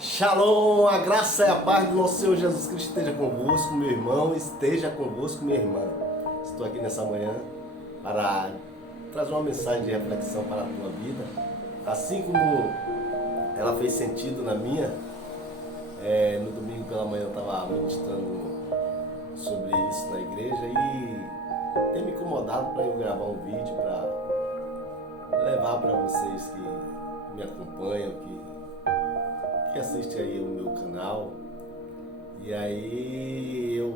Shalom, a graça e a paz do nosso Senhor Jesus Cristo esteja convosco, meu irmão, esteja convosco, minha irmã. Estou aqui nessa manhã para trazer uma mensagem de reflexão para a tua vida. Assim como ela fez sentido na minha, no domingo pela manhã eu estava meditando sobre isso na igreja e tem me incomodado para eu gravar um vídeo para levar para vocês que me acompanham, que assiste aí o meu canal. E aí eu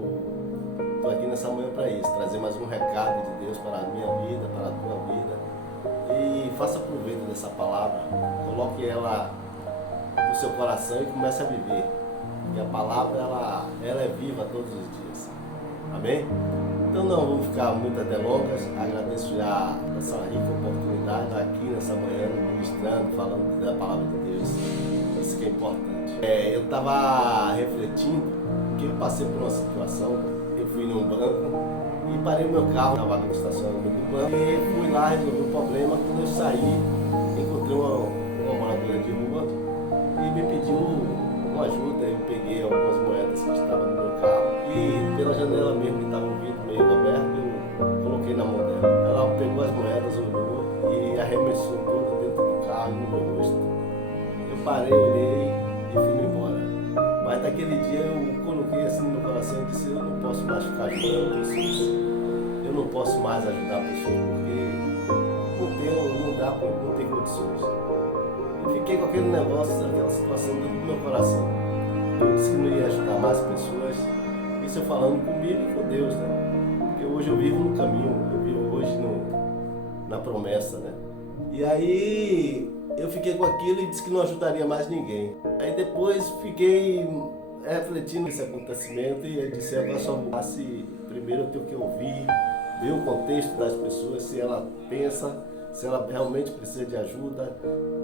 tô aqui nessa manhã para isso, trazer mais um recado de Deus para a minha vida, para a tua vida. E faça proveito dessa palavra, coloque ela no seu coração e comece a viver. E a palavra ela é viva todos os dias. Amém? Então não vamos ficar muitas delongas. Agradeço já essa rica oportunidade de estar aqui nessa manhã ministrando, falando da palavra de Deus. Isso que é importante. Eu estava refletindo que eu passei por uma situação. Eu fui num banco e parei o meu carro na vaga do estacionamento do banco e fui lá resolver o problema. Quando eu saí, encontrei uma moradora de rua e me pediu uma ajuda. Eu peguei algumas moedas que estavam no meu carro e pela janela mesmo, que estava o vidro meio aberto, eu coloquei na mão dela. Ela pegou as moedas, olhou e arremessou toda dentro do carro e no meu rosto. Eu parei, olhei e fui embora. Mas naquele dia eu coloquei assim no meu coração e disse: eu não posso mais ficar ajudando pessoas. Eu não posso mais ajudar pessoas porque não tem condições. E fiquei com aquele negócio, aquela situação dentro do meu coração. Eu disse que não ia ajudar mais pessoas. Isso eu falando comigo e com Deus, né? Porque hoje eu vivo no caminho, eu vivo hoje na promessa, né? E aí eu fiquei com aquilo e disse que não ajudaria mais ninguém. Aí depois fiquei refletindo nesse acontecimento e eu disse: agora só vou se primeiro eu tenho que ouvir, ver o contexto das pessoas, se ela pensa, se ela realmente precisa de ajuda,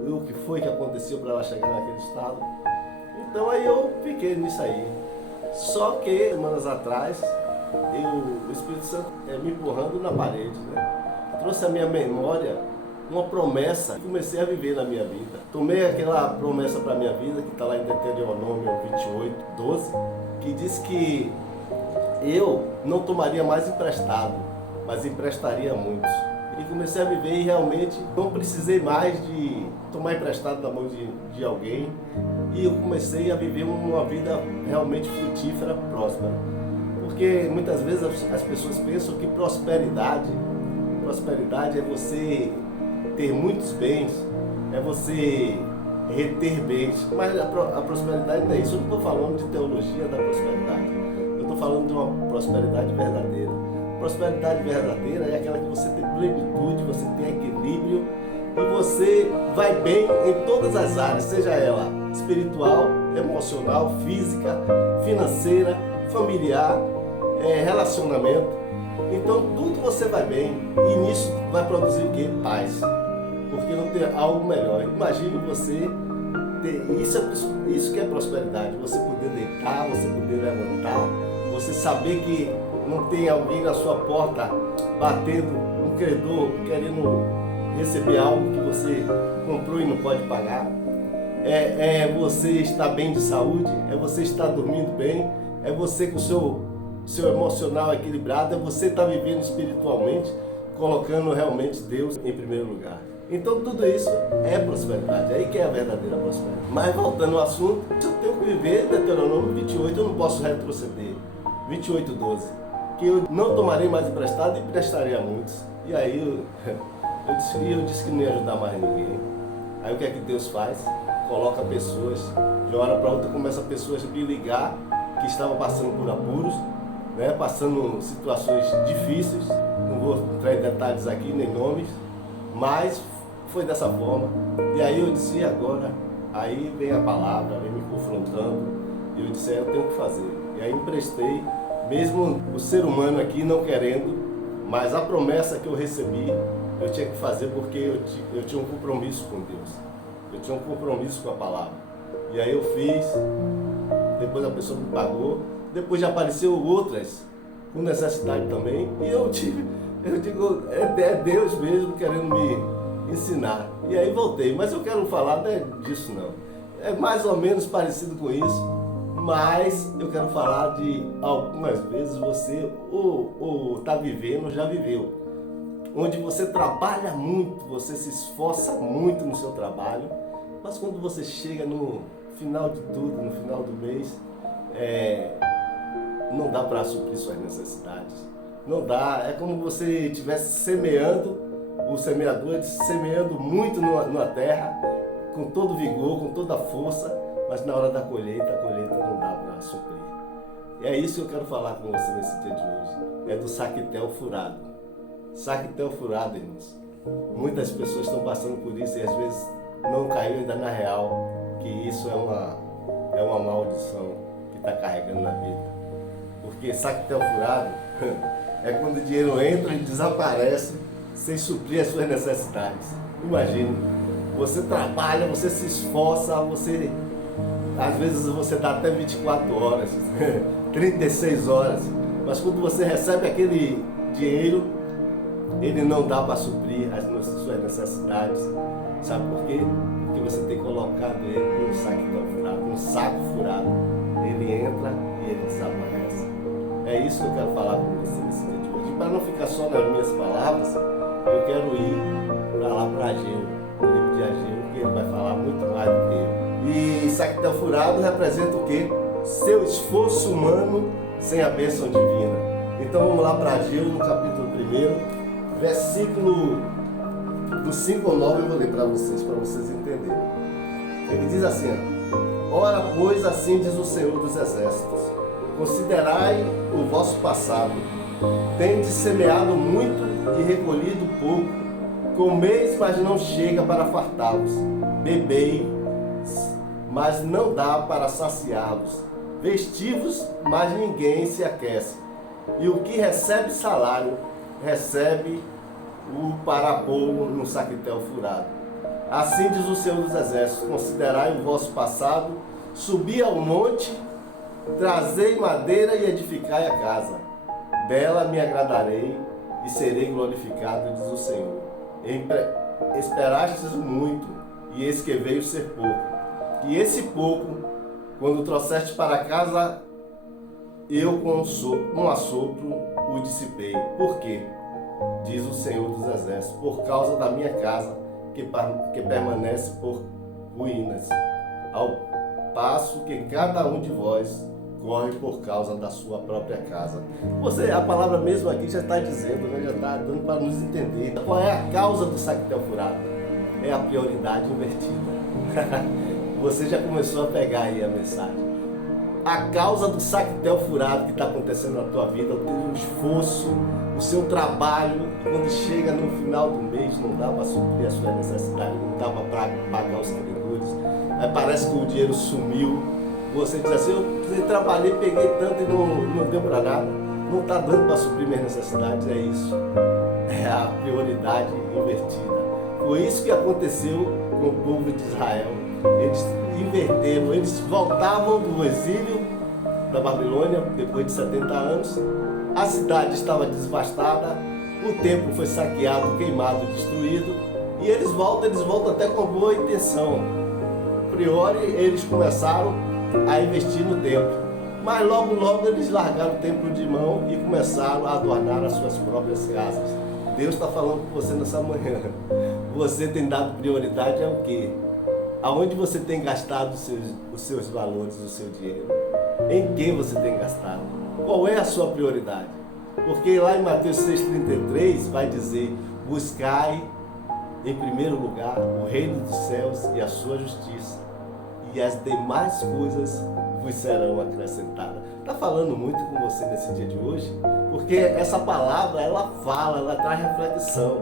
o que foi que aconteceu para ela chegar naquele estado. Então aí eu fiquei nisso aí. Só que semanas atrás, o Espírito Santo me empurrando na parede, né? Trouxe à minha memória uma promessa que comecei a viver na minha vida. Tomei aquela promessa para a minha vida, que está lá em Deuteronômio 28:12, que diz que eu não tomaria mais emprestado, mas emprestaria a muitos. E comecei a viver e realmente não precisei mais de tomar emprestado da mão de alguém. E eu comecei a viver uma vida realmente frutífera, próspera. Porque muitas vezes as pessoas pensam que prosperidade é você ter muitos bens, é você reter bens. Mas a prosperidade não é isso. Eu não estou falando de teologia da prosperidade. Eu estou falando de uma prosperidade verdadeira. Prosperidade verdadeira é aquela que você tem plenitude, você tem equilíbrio e você vai bem em todas as áreas, seja ela espiritual, emocional, física, financeira, familiar, relacionamento. Então tudo você vai bem e nisso vai produzir o quê? Paz. Porque não tem algo melhor. Imagine você ter isso que é prosperidade. Você poder deitar, você poder levantar, você saber que não tem alguém na sua porta batendo, um credor querendo receber algo que você comprou e não pode pagar. É você estar bem de saúde, é você estar dormindo bem, é você com o seu emocional equilibrado, é você estar vivendo espiritualmente, colocando realmente Deus em primeiro lugar. Então tudo isso é prosperidade, aí que é a verdadeira prosperidade. Mas voltando ao assunto, eu tenho que viver Deuteronômio 28, eu não posso retroceder. 28:12, que eu não tomarei mais emprestado e emprestarei a muitos. E aí eu disse que não ia ajudar mais ninguém. Aí o que é que Deus faz? Coloca pessoas, de uma hora para outra começa pessoas a me ligar que estavam passando por apuros, né, passando situações difíceis. Não vou entrar em detalhes aqui, nem nomes, mas foi dessa forma. E aí eu disse: e agora? Aí vem a palavra, vem me confrontando, e eu disse: eu tenho que fazer. E aí emprestei, mesmo o ser humano aqui não querendo, mas a promessa que eu recebi, eu tinha que fazer porque eu tinha um compromisso com Deus. Eu tinha um compromisso com a palavra. E aí eu fiz, depois a pessoa me pagou, depois já apareceu outras com necessidade também. E eu digo, é Deus mesmo querendo me ensinar. E aí voltei, mas eu quero falar não é disso não. É mais ou menos parecido com isso, mas eu quero falar de algumas vezes você ou tá vivendo, já viveu, onde você trabalha muito, você se esforça muito no seu trabalho, mas quando você chega no final de tudo, no final do mês, não dá para suprir suas necessidades. Não dá, é como você estivesse semeando, o semeador semeando muito numa terra, com todo vigor, com toda a força, mas na hora da colheita, a colheita não dá para suprir. E é isso que eu quero falar com você nesse dia de hoje. É do saquetel furado. Saquetel furado, irmãos. Muitas pessoas estão passando por isso e às vezes não caiu ainda na real que isso é uma maldição que está carregando na vida. Porque saquetel furado é quando o dinheiro entra e desaparece sem suprir as suas necessidades. Imagine, você trabalha, você se esforça, às vezes você dá até 24 horas, 36 horas, mas quando você recebe aquele dinheiro, ele não dá para suprir as suas necessidades. Sabe por quê? Porque você tem colocado ele num saco furado. Ele entra e ele desaparece. É isso que eu quero falar com você nesse dia de hoje. E para não ficar só nas minhas palavras, eu quero ir para lá para Ageu, no livro de Ageu, que ele vai falar muito mais do que eu. E saquetel furado representa o quê? Seu esforço humano sem a bênção divina. Então vamos lá para Ageu, no capítulo 1, versículo do 5 ao 9, eu vou ler para vocês entenderem. Ele diz assim: ora, pois, assim diz o Senhor dos Exércitos, considerai o vosso passado, tendes semeado muito e recolhido pouco, comeis, mas não chega para fartá-los, bebei, mas não dá para saciá-los, vestivos, mas ninguém se aquece, e o que recebe salário, recebe o para pô-lo no saquetel furado. Assim diz o Senhor dos Exércitos, considerai o vosso passado, subi ao monte, trazei madeira e edificai a casa. Dela me agradarei e serei glorificado, diz o Senhor. Esperastes muito, e eis que veio ser pouco. E esse pouco, quando trouxeste para casa, eu com um assopro o dissipei. Por quê? Diz o Senhor dos Exércitos, por causa da minha casa, que permanece por ruínas, ao passo que cada um de vós corre por causa da sua própria casa. A palavra mesmo aqui já está dizendo, né? Já está dando para nos entender. Qual é a causa do saquetel furado? É a prioridade invertida. Você já começou a pegar aí a mensagem. A causa do saquetel furado que está acontecendo na tua vida, o teu esforço, o seu trabalho, quando chega no final do mês, não dá para suprir as suas necessidades, não dá para pagar os credores. Aí parece que o dinheiro sumiu. Você diz assim, eu trabalhei, peguei tanto e não deu para nada. Não está dando para suprir minhas necessidades, é isso. É a prioridade invertida. Foi isso que aconteceu com o povo de Israel. Eles inverteram, eles voltavam do exílio da Babilônia depois de 70 anos. A cidade estava devastada, o templo foi saqueado, queimado, destruído. E eles voltam até com boa intenção. A priori, eles começaram a investir no templo. Mas logo eles largaram o templo de mão e começaram a adornar as suas próprias casas. Deus está falando com você nessa manhã. Você tem dado prioridade ao quê? Aonde você tem gastado os seus valores, o seu dinheiro? Em quem você tem gastado? Qual é a sua prioridade? Porque lá em Mateus 6,33 vai dizer: buscai em primeiro lugar o reino dos céus e a sua justiça, e as demais coisas vos serão acrescentadas. Está falando muito com você nesse dia de hoje, porque essa palavra, ela traz reflexão,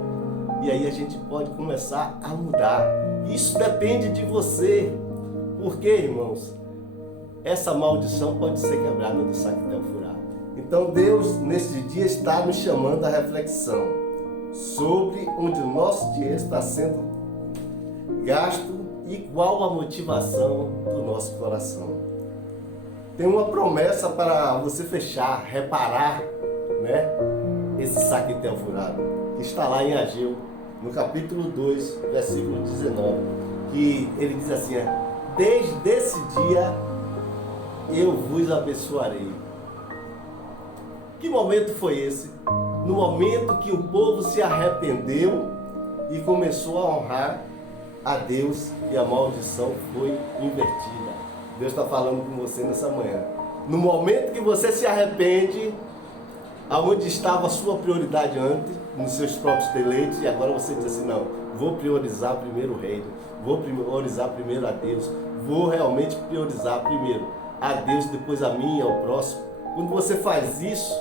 e aí a gente pode começar a mudar. Isso depende de você, porque, irmãos, essa maldição pode ser quebrada do saquetel furado. Então Deus, nesse dia, está nos chamando à reflexão sobre onde o nosso dinheiro está sendo gasto e qual a motivação do nosso coração. Tem uma promessa para você fechar, reparar, né, esse saquetel furado, que está lá em Ageu, no capítulo 2, versículo 19, que ele diz assim: desde esse dia eu vos abençoarei. Que momento foi esse? No momento que o povo se arrependeu e começou a honrar a Deus e a maldição foi invertida. Deus está falando com você nessa manhã. No momento que você se arrepende, aonde estava a sua prioridade antes, nos seus próprios deleites, e agora você diz assim, não, vou priorizar primeiro o reino, vou priorizar primeiro a Deus, vou realmente priorizar primeiro a Deus, depois a mim e ao próximo. Quando você faz isso,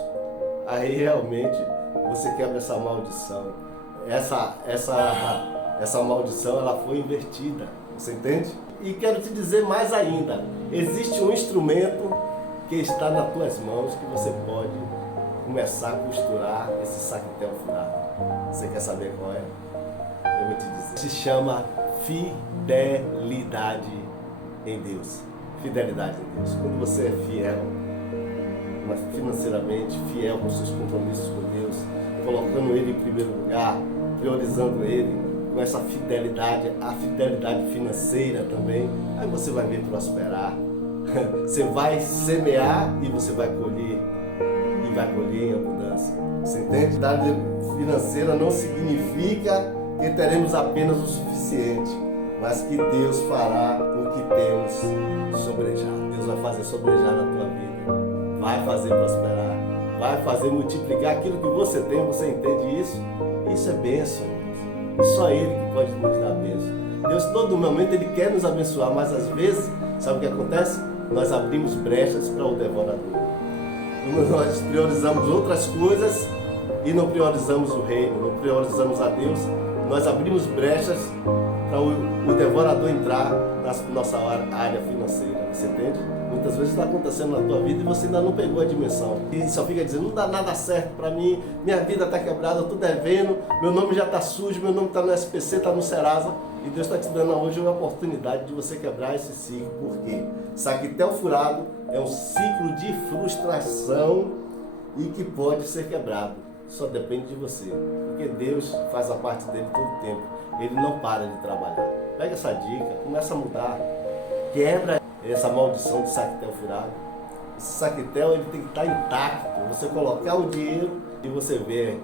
aí realmente você quebra essa maldição. Essa maldição, ela foi invertida, você entende? E quero te dizer mais ainda, existe um instrumento que está nas tuas mãos que você pode começar a costurar esse saquetel furado. Você quer saber qual é? Eu vou te dizer. Se chama fidelidade em Deus. Fidelidade em Deus. Quando você é fiel, mas financeiramente, fiel com seus compromissos com Deus, colocando Ele em primeiro lugar, priorizando Ele, com essa fidelidade, a fidelidade financeira também, aí você vai ver prosperar. Você vai semear e você vai colher, e vai colher em abundância. Você entende? Fidelidade financeira não significa que teremos apenas o suficiente, mas que Deus fará o que temos sobrejar. Deus vai fazer sobrejar na tua vida, vai fazer prosperar, vai fazer multiplicar aquilo que você tem. Você entende isso? Isso é bênção. E só Ele que pode nos dar bênção. Deus, todo momento, Ele quer nos abençoar, mas às vezes, sabe o que acontece? Nós abrimos brechas para o devorador. Quando nós priorizamos outras coisas e não priorizamos o reino, não priorizamos a Deus, nós abrimos brechas para o devorador entrar na nossa área financeira. Você entende? Muitas vezes está acontecendo na tua vida e você ainda não pegou a dimensão. E só fica dizendo, não dá nada certo para mim, minha vida está quebrada, eu estou devendo, meu nome já está sujo, meu nome está no SPC, está no Serasa. E Deus está te dando hoje uma oportunidade de você quebrar esse ciclo. Por quê? Saquetel furado é um ciclo de frustração e que pode ser quebrado. Só depende de você. Porque Deus faz a parte dele todo o tempo. Ele não para de trabalhar. Pega essa dica, começa a mudar. Quebra essa maldição de saquetel furado. Esse saquetel ele tem que estar intacto. Você colocar o dinheiro e você vê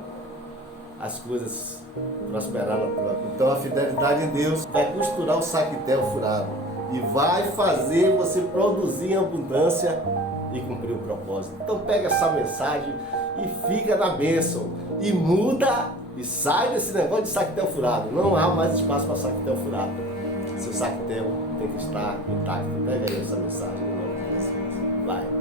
as coisas prosperar na tua vida. Então a fidelidade em Deus vai costurar o saquetel furado e vai fazer você produzir em abundância e cumprir o propósito. Então pega essa mensagem e fica na bênção e muda e sai desse negócio de saquetel furado. Não há mais espaço para saquetel furado. Seu saquetel tem que estar intacto. Pega aí essa mensagem em nome de Jesus. Vai.